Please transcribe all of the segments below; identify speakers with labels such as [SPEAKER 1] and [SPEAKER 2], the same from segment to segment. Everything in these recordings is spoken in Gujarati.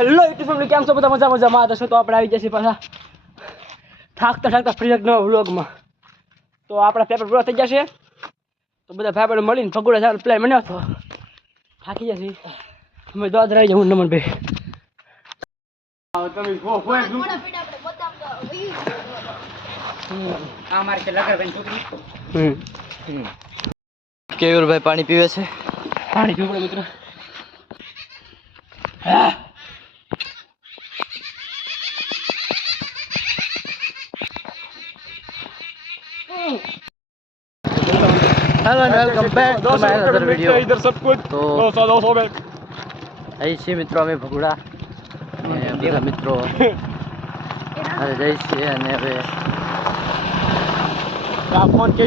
[SPEAKER 1] હેલો યુટ્યુબ ફેમિલી કેમ છો? બધા મજા મજામાં. તો તો આપણે આવી જશે પાછા. થાકતા થાકતા ફ્રી નવા વ્લોગમાં. તો આપણા પેપર પૂરા થઈ જશે તો બધા ભાઈ બહેન મળીને ભગોડા જવાનો પ્લાન બન્યો હતો થાકી જશે અમે દોધ રહી જાઉં નમન ભાઈ હમ.
[SPEAKER 2] કેયુરભાઈ પાણી પીવે છે?
[SPEAKER 1] પાણી પીવું પડે મિત્રો
[SPEAKER 2] hello welcome back to my another video
[SPEAKER 1] इधर सब कुछ
[SPEAKER 2] તો
[SPEAKER 1] दो सौ दो सौ में
[SPEAKER 2] અહીં છીએ મિત્રો અમે ભગુડા અને બધા મિત્રો હવે જઈ છીએ અને હવે
[SPEAKER 1] फोन के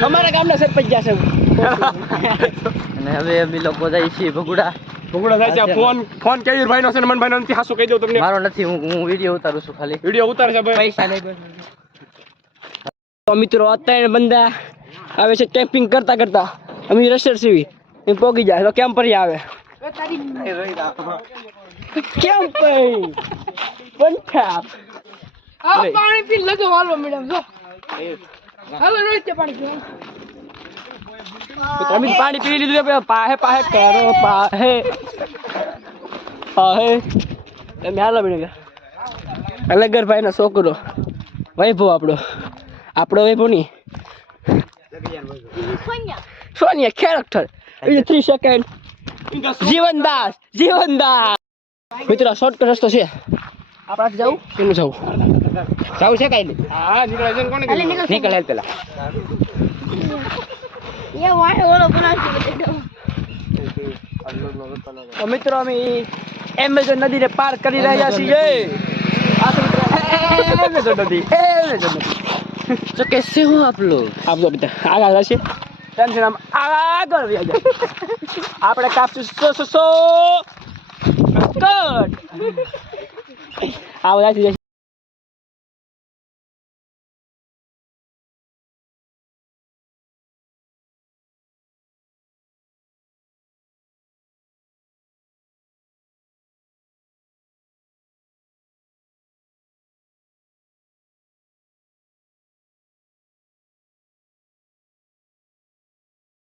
[SPEAKER 1] हमारा काम ना सरपंच जैसे
[SPEAKER 2] અને હવે અમે લોકો જઈ છીએ ભગુડા
[SPEAKER 1] ભગુડા થાય છે ફોન ફોન કેયુર ભાઈ નો છે નમન ભાઈ નો નથી હાસુ કહી દઉં તમને
[SPEAKER 2] મારો નથી હું હું વિડીયો ઉતારું છું ખાલી
[SPEAKER 1] વિડિયો ઉતારે છે ભાઈ
[SPEAKER 2] પૈસા નહીં
[SPEAKER 1] તો મિત્રો અત્યારે બંદા આવે છે કેમ્પિંગ કરતા કરતા. અમે રસર સીવી એમ પોગી જાય. તો કેમ પર આવે? કેમ પઈ પંઠાપ
[SPEAKER 3] આ પાણી પી લગો હાલો મેડમ જો. હાલો રોહિત પાણી પી
[SPEAKER 1] અમે પાણી પી લીધું પાહે પાહે કરો પાહે પાહે તમે હાલો મેડમ અલગર ભાઈ નો છોકરો. વૈભવ આપણો. આપણો એ નહીં Sonia character three second Jivandas Jivandas મિત્રો શોર્ટકટ રસ્તો છે. આપણાથી જવું કેનું જવું જવું છે કઈ નહીં. નીકળે પેલા. તો મિત્રો અમે એમેઝોન નદીને પાર કરી રહ્યા છીએ. એમેઝોન નદી. એમેઝોન નદી.
[SPEAKER 2] તો કેસે હો आप लोग
[SPEAKER 1] આમ જો બેટા આગળ છે ટેન્શન આમ આગળ વ્યા જાય આપણે કાપશું. સો સો સો. કટ. આ બધા